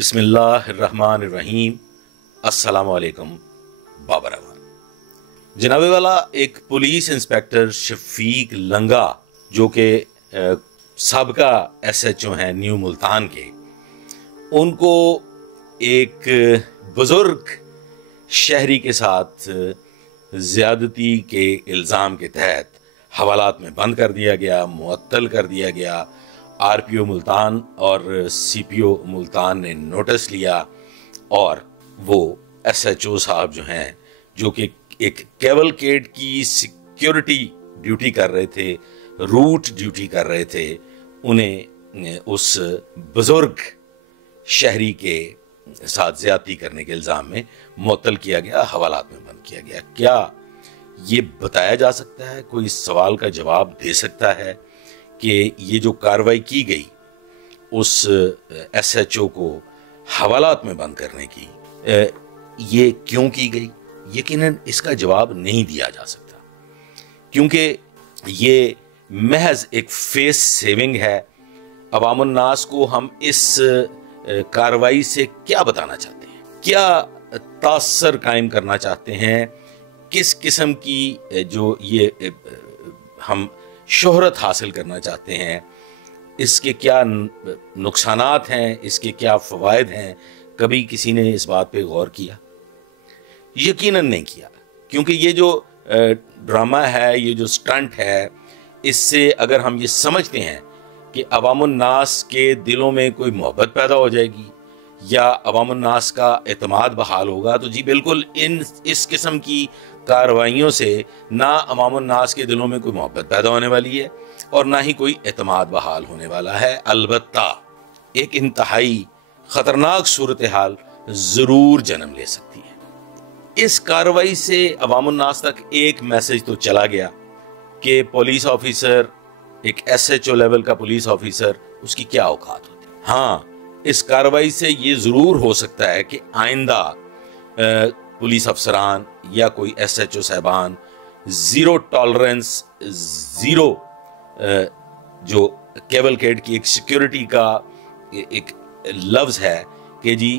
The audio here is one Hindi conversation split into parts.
बिस्मिल्लाहिर्रहमानिर्रहीम। अस्सलामुअलैकुम बाबर रहमान। जनाबे वाला एक पुलिस इंस्पेक्टर शफीक लंगा जो कि सबका SHO हैं न्यू मुल्तान के, उनको एक बुजुर्ग शहरी के साथ ज़्यादती के इल्ज़ाम के तहत हवालात में बंद कर दिया गया, मुअत्तल कर दिया गया। RPO मुल्तान और CPO मुल्तान ने नोटिस लिया और वो SHO साहब जो हैं, जो कि एक कैवलकेड की सिक्योरिटी ड्यूटी कर रहे थे, रूट ड्यूटी कर रहे थे, उन्हें उस बुजुर्ग शहरी के साथ ज्यादती करने के इल्ज़ाम में मुअत्तल किया गया, हवालात में बंद किया गया। क्या ये बताया जा सकता है, कोई इस सवाल का जवाब दे सकता है कि ये जो कार्रवाई की गई उस SHO को हवालात में बंद करने की, ये क्यों की गई? यकीनन इसका जवाब नहीं दिया जा सकता, क्योंकि ये महज एक फेस सेविंग है। अवामुन नास को हम इस कार्रवाई से क्या बताना चाहते हैं, क्या तासर कायम करना चाहते हैं, किस किस्म की जो ये हम शोहरत हासिल करना चाहते हैं, इसके क्या नुकसानात हैं, इसके क्या फ़वाइद हैं, कभी किसी ने इस बात पे गौर किया? यकीनन नहीं किया, क्योंकि ये जो ड्रामा है, ये जो स्टंट है, इससे अगर हम ये समझते हैं कि अवामुन नास के दिलों में कोई मोहब्बत पैदा हो जाएगी या अवामुन नास का एतमाद बहाल होगा, तो जी बिल्कुल इस किस्म की कार्रवाइयों से ना अवामुन नास के दिलों में कोई मोहब्बत पैदा होने वाली है और ना ही कोई एतमाद बहाल होने वाला है। अलबत्ता एक इंतहाई खतरनाक सूरत हाल जरूर जन्म ले सकती है। इस कार्रवाई से अवामुन नास तक एक मैसेज तो चला गया कि पुलिस ऑफिसर, एक SHO लेवल का पुलिस ऑफिसर, उसकी क्या औकात होती है। हाँ, इस कार्रवाई से ये जरूर हो सकता है कि आइंदा पुलिस अफसरान या कोई SHO साहबान जीरो टॉलरेंस, जीरो जो कैवलकेड की एक सिक्योरिटी का एक लफ्ज है कि जी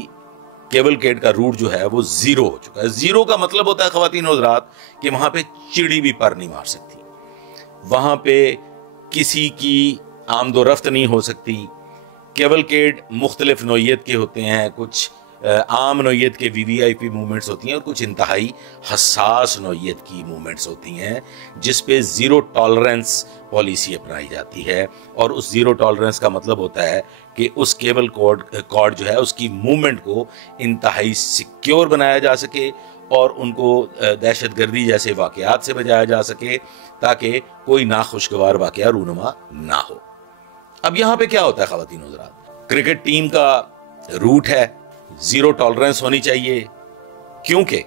कैवलकेड का रूट जो है वो जीरो हो चुका है। जीरो का मतलब होता है ख्वातीन और हज़रात कि वहां पे चिड़ी भी पर नहीं मार सकती, वहां पे किसी की आमदोरफ्त नहीं हो सकती। कैवलकेड मुख्तलिफ नौइयत के होते हैं, कुछ आम नौइयत के VVIP मूवमेंट्स होती हैं और कुछ इंतहाई हसास नौइयत की मूवमेंट्स होती हैं जिस पे ज़ीरो टॉलरेंस पॉलिसी अपनाई जाती है। और उस ज़ीरो टॉलरेंस का मतलब होता है कि उस केबल कॉर्ड जो है उसकी मूवमेंट को इंतहाई सिक्योर बनाया जा सके और उनको दहशतगर्दी जैसे वाक़यात से बचाया जा सके ताकि कोई नाखुशगवार वाक़या रूनुमा ना हो। अब यहाँ पे क्या होता है ख़वातीन और हज़रात, क्रिकेट टीम का रूट है, जीरो टॉलरेंस होनी चाहिए, क्योंकि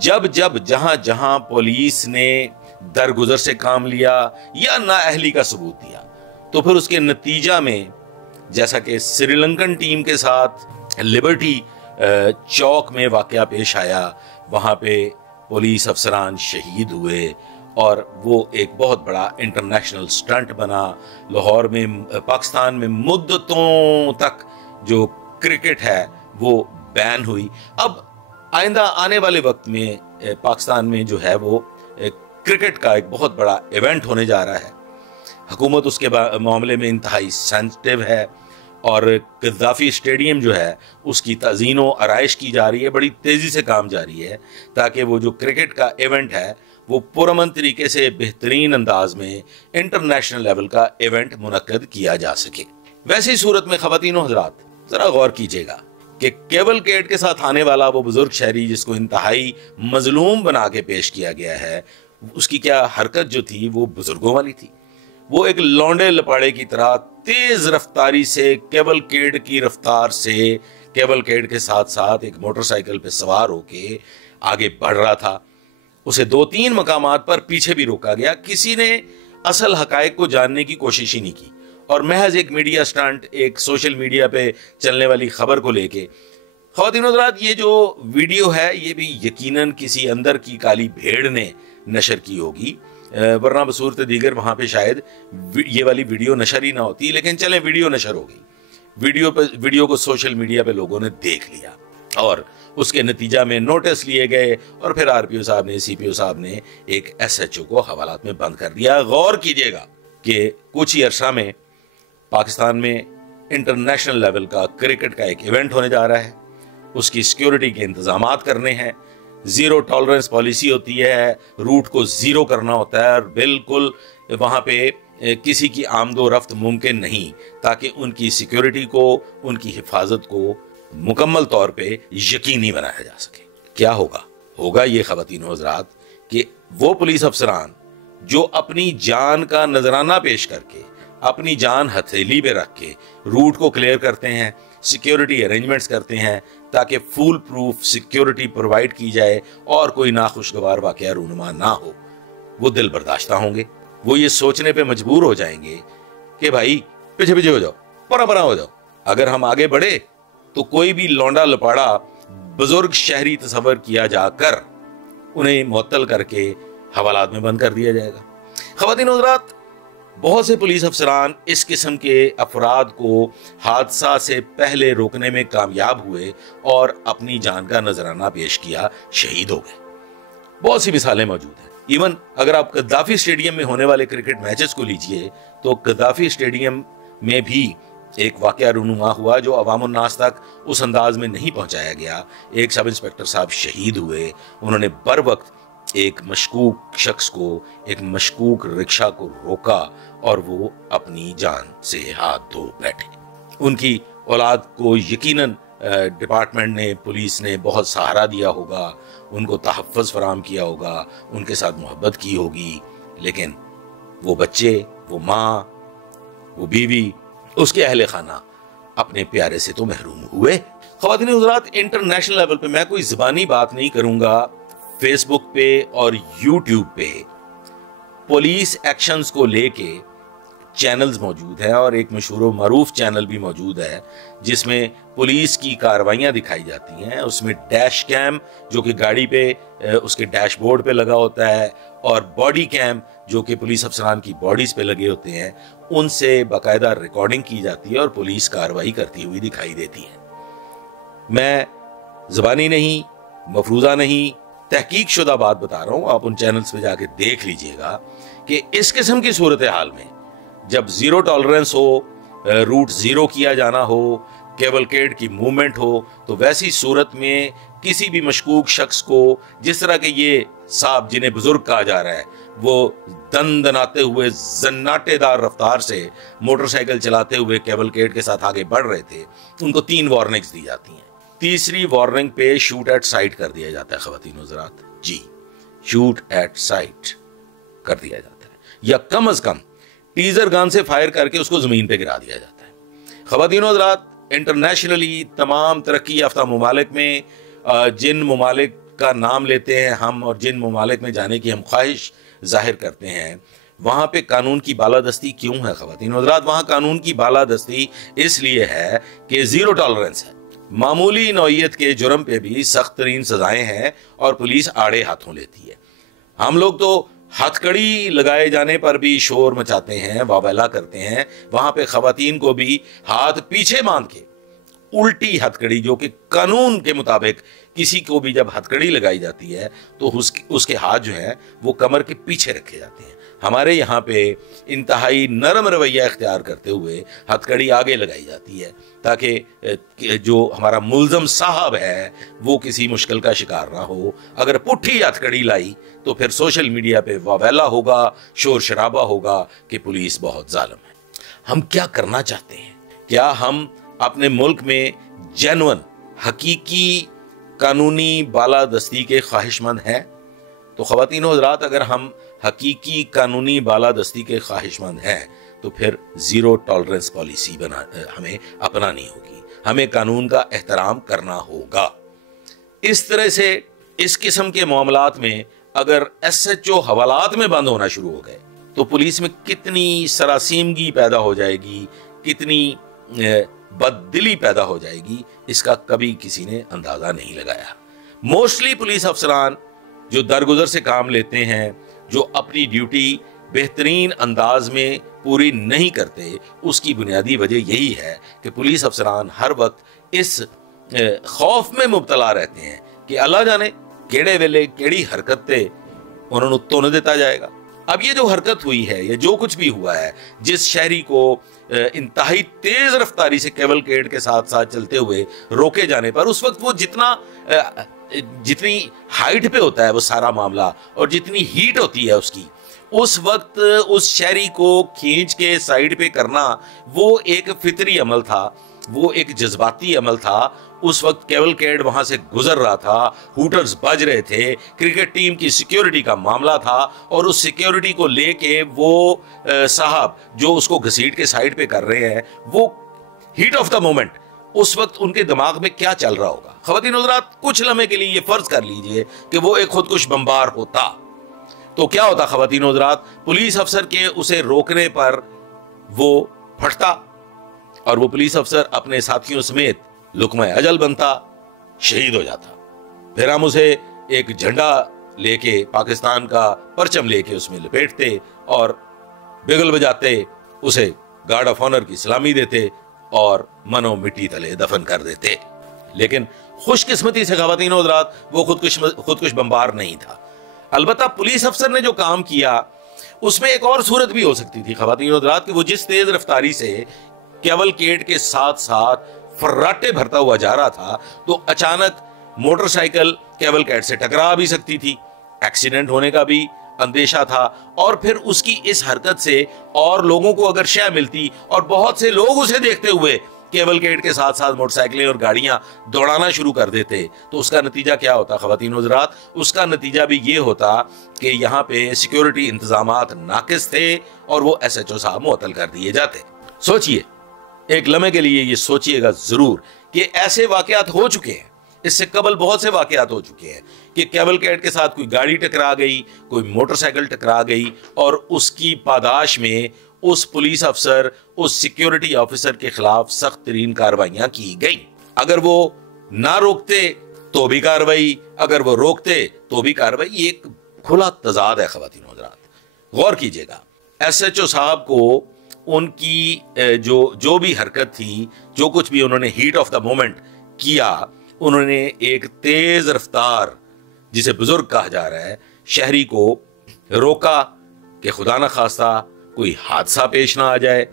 जब जब जहां जहां पुलिस ने दरगुजर से काम लिया या नाअहली का सबूत दिया, तो फिर उसके नतीजा में, जैसा कि श्रीलंकन टीम के साथ लिबर्टी चौक में वाकया पेश आया, वहां पे पुलिस अफसरान शहीद हुए और वो एक बहुत बड़ा इंटरनेशनल स्टंट बना। लाहौर में, पाकिस्तान में मुद्दतों तक जो क्रिकेट है वो बैन हुई। अब आइंदा आने वाले वक्त में पाकिस्तान में जो है वो क्रिकेट का एक बहुत बड़ा इवेंट होने जा रहा है। हुकूमत उसके मामले में इंतहाई सेंसिटिव है और गद्दाफी स्टेडियम जो है उसकी तज़ीनो आराइश की जा रही है, बड़ी तेज़ी से काम जारी है ताकि वो जो क्रिकेट का इवेंट है वो पुरअमन तरीके से बेहतरीन अंदाज में इंटरनेशनल लेवल का इवेंट मुनक्कद किया जा सके। वैसी सूरत में ख़वातीन और हज़रात ज़रा गौर कीजिएगा कि कैवलकेड के साथ आने वाला वो बुजुर्ग शहरी जिसको इंतहाई मजलूम बना के पेश किया गया है, उसकी क्या हरकत जो थी वो बुजुर्गों वाली थी। वो एक लौंडे लपाड़े की तरह तेज रफ्तारी से कैवलकेड की रफ्तार से कैवलकेड के साथ साथ एक मोटरसाइकिल पे सवार होके आगे बढ़ रहा था। उसे 2-3 मकामात पर पीछे भी रोका गया, किसी ने असल हकायक को जानने की कोशिश ही नहीं की और महज एक मीडिया स्टंट, एक सोशल मीडिया पे चलने वाली खबर को लेके। ख़वातीन और हज़रात, ये जो वीडियो है ये भी यकीनन किसी अंदर की काली भेड़ ने नशर की होगी, वरना बसूरत दीगर वहां पे शायद ये वाली वीडियो नशर ही ना होती, लेकिन चलें वीडियो नशर हो गई। वीडियो को सोशल मीडिया पे लोगों ने देख लिया और उसके नतीजा में नोटिस लिए गए और फिर आरपीओ साहब ने, सीपीओ साहब ने एक एसएचओ को हवालात में बंद कर दिया। गौर कीजिएगा कि कुछ ही अरसा में पाकिस्तान में इंटरनेशनल लेवल का क्रिकेट का एक इवेंट होने जा रहा है, उसकी सिक्योरिटी के इंतजामात करने हैं, जीरो टॉलरेंस पॉलिसी होती है, रूट को जीरो करना होता है और बिल्कुल वहां पे किसी की आमदो रफ्त मुमकिन नहीं, ताकि उनकी सिक्योरिटी को, उनकी हिफाजत को मुकम्मल तौर पे यकीनी बनाया जा सके। क्या होगा ये ख़वातीन व हज़रात कि वो पुलिस अफसरान जो अपनी जान का नजराना पेश करके, अपनी जान हथेली पे रख के रूट को क्लियर करते हैं, सिक्योरिटी अरेंजमेंट्स करते हैं ताकि फुल प्रूफ सिक्योरिटी प्रोवाइड की जाए और कोई नाखुशगवार वाकया रूनुमा ना हो, वो दिल बर्दाश्ता होंगे। वो ये सोचने पे मजबूर हो जाएंगे कि भाई पीछे पीछे हो जाओ, परा परा हो जाओ। अगर हम आगे बढ़े तो कोई भी लौंडा लपाड़ा बुजुर्ग शहरी तस्वर किया जाकर उन्हें मुअत्तल करके हवालात में बंद कर दिया जाएगा। ख़वातीन और हज़रात, बहुत से पुलिस अफसरान इस किस्म के अफराद को हादसा से पहले रोकने में कामयाब हुए और अपनी जान का नजराना पेश किया, शहीद हो गए। बहुत सी मिसालें मौजूद हैं। इवन अगर आप गद्दाफी स्टेडियम में होने वाले क्रिकेट मैचेस को लीजिए तो गद्दाफी स्टेडियम में भी एक वाकया रूनुमा हुआ जो अवामुन्नास तक उस अंदाज में नहीं पहुंचाया गया। एक सब इंस्पेक्टर साहब शहीद हुए, उन्होंने बर वक्त एक मशकूक शख्स को, एक मशकूक रिक्शा को रोका और वो अपनी जान से हाथ धो बैठे। उनकी औलाद को यकीनन डिपार्टमेंट ने, पुलिस ने बहुत सहारा दिया होगा, उनको तहफ़्फ़ुज़ फराहम किया होगा, उनके साथ मोहब्बत की होगी, लेकिन वो बच्चे, वो माँ, वो बीवी, उसके अहले खाना अपने प्यारे से तो महरूम हुए। ख़वातीन व हज़रात, इंटरनेशनल लेवल पे मैं कोई ज़बानी बात नहीं करूंगा। फेसबुक पे और यूट्यूब पे पुलिस एक्शंस को लेके चैनल्स मौजूद हैं और एक मशहूर व मरूफ चैनल भी मौजूद है जिसमें पुलिस की कार्रवाइयाँ दिखाई जाती हैं। उसमें डैश कैम जो कि गाड़ी पे उसके डैशबोर्ड पे लगा होता है और बॉडी कैम जो कि पुलिस अफसरान की बॉडीज पे लगे होते हैं, उनसे बाकायदा रिकॉर्डिंग की जाती है और पुलिस कार्रवाई करती हुई दिखाई देती है। मैं ज़बानी नहीं, मफरूज़ा नहीं, तहकीक शुदा बात बता रहा हूँ। आप उन चैनल्स पे जाके देख लीजिएगा कि इस किस्म की सूरत हाल में जब जीरो टॉलरेंस हो, रूट जीरो किया जाना हो, केवलकेड की मूवमेंट हो, तो वैसी सूरत में किसी भी मशकूक शख्स को, जिस तरह के ये साहब जिन्हें बुजुर्ग कहा जा रहा है, वो दनाते हुए जन्नाटेदार रफ्तार से मोटरसाइकिल चलाते हुए केवलकेड के साथ आगे बढ़ रहे थे, उनको 3 वार्निंग्स दी जाती हैं। तीसरी वार्निंग पे शूट एट साइट कर दिया जाता है। ख़वातीन व हज़रात जी, शूट एट साइट कर दिया जाता है, या कम अज कम टीजर गन से फायर करके उसको जमीन पे गिरा दिया जाता है। ख़वातीन व हज़रात, इंटरनेशनली तमाम तरक्की याफ्ता ममालिक में जिन ममालिक का नाम लेते हैं हम और जिन ममालिक में जाने की हम ख्वाहिश जाहिर करते हैं, वहाँ पे कानून की बालादस्ती क्यों है ख़वातीन व हज़रात? वहाँ कानून की बालादस्ती इसलिए है कि ज़ीरो टॉलरेंस है। मामूली नौइयत के जुर्म पे भी सख्त तरीन सजाएं हैं और पुलिस आड़े हाथों लेती है। हम लोग तो हथकड़ी लगाए जाने पर भी शोर मचाते हैं, वावैला करते हैं। वहां पे ख़वातीन को भी हाथ पीछे बांध के उल्टी हथकड़ी, जो कि कानून के मुताबिक किसी को भी जब हथकड़ी लगाई जाती है तो उसके हाथ जो हैं वो कमर के पीछे रखे जाते हैं। हमारे यहाँ पे इंतहाई नरम रवैया इख्तियार करते हुए हथकड़ी आगे लगाई जाती है ताकि जो हमारा मुल्ज़म साहब है वो किसी मुश्किल का शिकार ना हो। अगर पुट्ठी हथकड़ी लाई तो फिर सोशल मीडिया पे वावैला होगा, शोर शराबा होगा कि पुलिस बहुत जालिम है। हम क्या करना चाहते हैं? क्या हम अपने मुल्क में जेन्युइन हकीकी कानूनी बालादस्ती के ख्वाहिशमंद हैं? तो ख़वातीन व हज़रात, अगर हम हकीकी कानूनी बालादस्ती के ख्वाहिशमंद हैं तो फिर ज़ीरो टॉलरेंस पॉलिसी हमें अपनानी होगी, हमें कानून का एहतराम करना होगा। इस तरह से इस किस्म के मामलात में अगर SHO हवालात में बंद होना शुरू हो गए तो पुलिस में कितनी सरासीमगी पैदा हो जाएगी, कितनी बददिली पैदा हो जाएगी, इसका कभी किसी ने अंदाजा नहीं लगाया। मोस्टली पुलिस अफसरान जो दरगुजर से काम लेते हैं, जो अपनी ड्यूटी बेहतरीन अंदाज में पूरी नहीं करते, उसकी बुनियादी वजह यही है कि पुलिस अफसरान हर वक्त इस खौफ में मुब्तला रहते हैं कि अल्लाह जाने केड़े वेले केड़ी हरकत उन्होंने तुन दिता जाएगा। अब ये जो हरकत हुई है, ये जो कुछ भी हुआ है, जिस शहरी को इंतहाई तेज रफ्तारी से कैवलकेड के साथ साथ चलते हुए रोके जाने पर, उस वक्त वो जितनी हाइट पे होता है वो सारा मामला और जितनी हीट होती है उसकी, उस वक्त उस शहरी को खींच के साइड पे करना वो एक फितरी अमल था, वो एक जज्बाती अमल था। उस वक्त कैवलकेड वहां से गुजर रहा था, हूटर्स बज रहे थे, क्रिकेट टीम की सिक्योरिटी का मामला था और उस सिक्योरिटी को लेके वो साहब जो उसको घसीट के साइड पे कर रहे हैं, वो हीट ऑफ द मोमेंट उस वक्त उनके दिमाग में क्या चल रहा होगा। ख़वातीन हज़रात, कुछ लम्हे के लिए ये फर्ज कर लीजिए कि वो एक खुदकुश बमबार होता, तो क्या होता ख़वातीन हज़रात? पुलिस अफसर के उसे रोकने पर वो फटता और वो पुलिस अफसर अपने साथियों समेत लुकमा अजल बनता, शहीद हो जाता। फिर हम उसे एक झंडा लेके, पाकिस्तान का परचम लेके उसमें लपेटते और बिगल बजाते, उसे गार्ड ऑफ ऑनर की सलामी देते और मनो मिट्टी तले दफन कर देते। लेकिन खुशकिस्मती से ख़वातीन हज़रात वो खुदकुश बमबार नहीं था। अलबत्ता पुलिस अफसर ने जो काम किया उसमें एक और सूरत भी हो सकती थी ख़वातीन हज़रात कि वो जिस तेज रफ्तारी से कैवलकेड के साथ साथ फर्राटे भरता हुआ जा रहा था, तो अचानक मोटरसाइकिल कैवलकेड से टकरा भी सकती थी, एक्सीडेंट होने का भी अंदेशा था। और फिर उसकी इस हरकत से और लोगों को अगर शय मिलती और बहुत से लोग उसे देखते हुए केबल के साथ साथ मोटरसाइकिलें और गाड़ियां दौड़ाना शुरू कर देते, तो उसका नतीजा क्या होता ख़वातीन हज़रात? उसका नतीजा भी ये होता कि यहाँ पे सिक्योरिटी इंतजामात नाकिस थे और वो SHO साहब मुअत्तल कर दिए जाते। सोचिए, एक लम्हे के लिए ये सोचिएगा जरूर कि ऐसे वाकयात हो चुके हैं, इससे कबल बहुत से वाकयात हो चुके हैं कि कैवलकेड के साथ कोई गाड़ी टकरा गई, कोई मोटरसाइकिल टकरा गई और उसकी पादाश में उस पुलिस अफसर, उस सिक्योरिटी ऑफिसर के खिलाफ सख्त तरीन कार्रवाइयां की गई। अगर वो ना रोकते तो भी कार्रवाई, अगर वो रोकते तो भी कार्रवाई। एक खुला तजाद है ख़वातीन हज़रात, गौर कीजिएगा। SHO साहब को उनकी जो भी हरकत थी, जो कुछ भी उन्होंने हीट ऑफ द मोमेंट किया, उन्होंने एक तेज रफ्तार, जिसे बुजुर्ग कहा जा रहा है, शहरी को रोका कि खुदा न खास्ता कोई हादसा पेश ना आ जाए,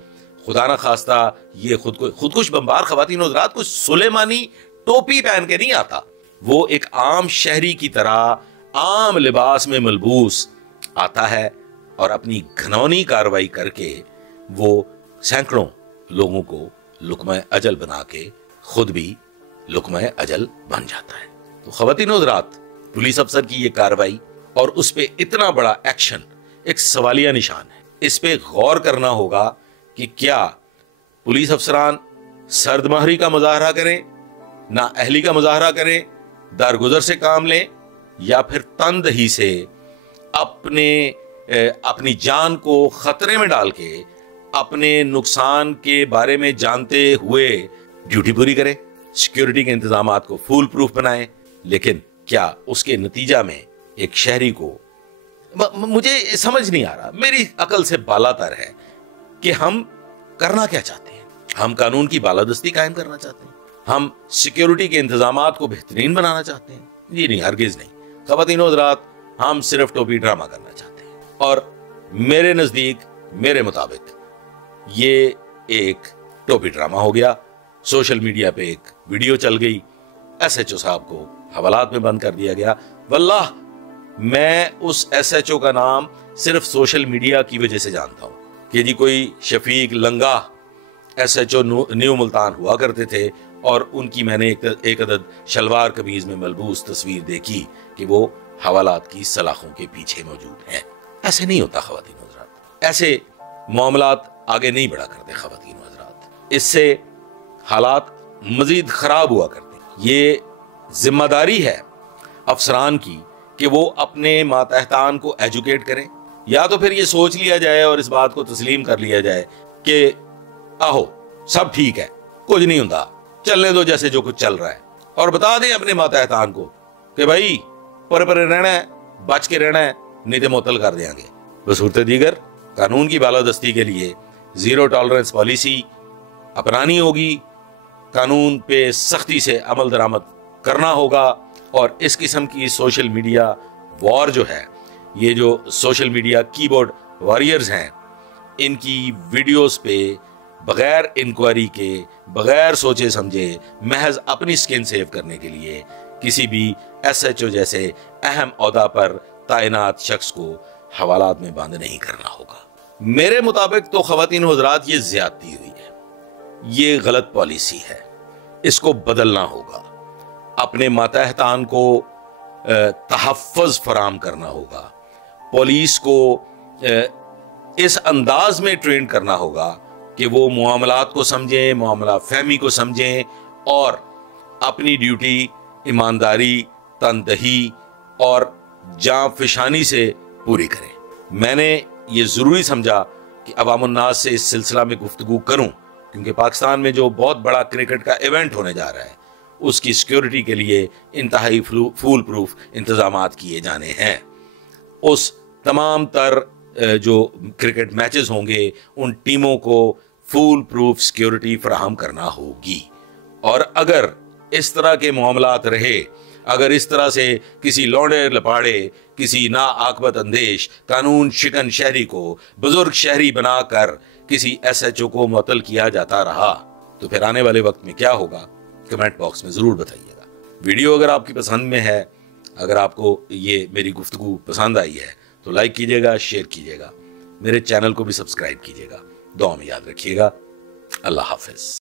खुदा न खास्ता ये खुदकुश बमबार ख़वातीन हज़रात को सुलेमानी टोपी पहन के नहीं आता। वो एक आम शहरी की तरह आम लिबास में मलबूस आता है और अपनी घनौनी कार्रवाई करके वो सैकड़ों लोगों को लुकमा अजल बना के खुद भी लुकमा अजल बन जाता है। तो ख़वातीन हज़रात, पुलिस अफसर की ये कार्रवाई और उस पे इतना बड़ा एक्शन एक सवालिया निशान है। इस पे गौर करना होगा कि क्या पुलिस अफसरान सर्दमाहरी का मुजाहरा करें, ना अहली का मुजाहरा करें, दारगुजर से काम लें, या फिर तनदही से अपनी जान को खतरे में डाल के अपने नुकसान के बारे में जानते हुए ड्यूटी पूरी करें, सिक्योरिटी के इंतजामात को फूल प्रूफ बनाएं। लेकिन क्या उसके नतीजा में एक शहरी को, मुझे समझ नहीं आ रहा, मेरी अकल से बालातर है कि हम करना क्या चाहते हैं। हम कानून की बालादस्ती कायम करना चाहते हैं, हम सिक्योरिटी के इंतजामात को बेहतरीन बनाना चाहते हैं? जी नहीं, हरगिज नहीं। ख़वातीन हज़रात, हम सिर्फ टोपी ड्रामा करना चाहते हैं। और मेरे नजदीक, मेरे मुताबिक ये एक टोपी ड्रामा हो गया। सोशल मीडिया पे एक वीडियो चल गई, SHO साहब को हवालात में बंद कर दिया गया। वल्लाह, मैं उस SHO का नाम सिर्फ सोशल मीडिया की वजह से जानता हूं कि जी कोई शफीक लंगा SHO न्यू मुल्तान हुआ करते थे और उनकी मैंने एक अदद शलवार कमीज में मलबूस तस्वीर देखी कि वो हवालात की सलाखों के पीछे मौजूद हैं। ऐसे नहीं होता ख़वातीन हज़रात, ऐसे मामलात आगे नहीं बढ़ा करते ख़वातीन हज़रात, इससे हालात मजीद खराब हुआ करते। ये जिम्मेदारी है अफसरान की कि वो अपने मातहतान को एजुकेट करें, या तो फिर ये सोच लिया जाए और इस बात को तस्लीम कर लिया जाए कि आहो सब ठीक है, कुछ नहीं होता, चलने दो जैसे जो कुछ चल रहा है, और बता दें अपने मातहतान को कि भाई पर रहना है, बच के रहना है, नहीं तो मुअत्तल कर देंगे। बसूरत दीगर कानून की बालादस्ती के लिए जीरो टॉलरेंस पॉलिसी अपनानी होगी, कानून पे सख्ती से अमल दरामद करना होगा और इस किस्म की सोशल मीडिया वॉर जो है, ये जो सोशल मीडिया कीबोर्ड वॉरियर्स हैं, इनकी वीडियोस पे बगैर इंक्वायरी के, बगैर सोचे समझे, महज अपनी स्किन सेव करने के लिए किसी भी SHO जैसे अहम ओहदा पर तैनात शख्स को हवालात में बंद नहीं करना होगा। मेरे मुताबिक तो ख़वातीन हज़रात ये ज्यादती हुई है, ये गलत पॉलिसी है, इसको बदलना होगा। अपने मातहतान को तहफ़्फ़ुज़ फराम करना होगा, पुलिस को इस अंदाज में ट्रेन करना होगा कि वो मामलात को समझें, मामला फहमी को समझें और अपनी ड्यूटी ईमानदारी, तनदही और जांफिशानी से पूरी करें। मैंने ये ज़रूरी समझा कि अवामुन्नास से इस सिलसिला में गुफ्तगू करूं, क्योंकि पाकिस्तान में जो बहुत बड़ा क्रिकेट का इवेंट होने जा रहा है, उसकी सिक्योरिटी के लिए इंतहाई फूल प्रूफ इंतजामात किए जाने हैं। उस तमाम तर जो क्रिकेट मैचेस होंगे, उन टीमों को फूल प्रूफ सिक्योरिटी फराहम करना होगी। और अगर इस तरह के मामलात रहे, अगर इस तरह से किसी लौंडे लपाड़े, किसी ना आकबत अंदेश कानून शिकन शहरी को बुजुर्ग शहरी बनाकर किसी SHO को मुअत्तल किया जाता रहा, तो फिर आने वाले वक्त में क्या होगा, कमेंट बॉक्स में ज़रूर बताइएगा। वीडियो अगर आपकी पसंद में है, अगर आपको ये मेरी गुफ्तगू पसंद आई है, तो लाइक कीजिएगा, शेयर कीजिएगा, मेरे चैनल को भी सब्सक्राइब कीजिएगा। दुआ में याद रखिएगा। अल्लाह हाफिज़।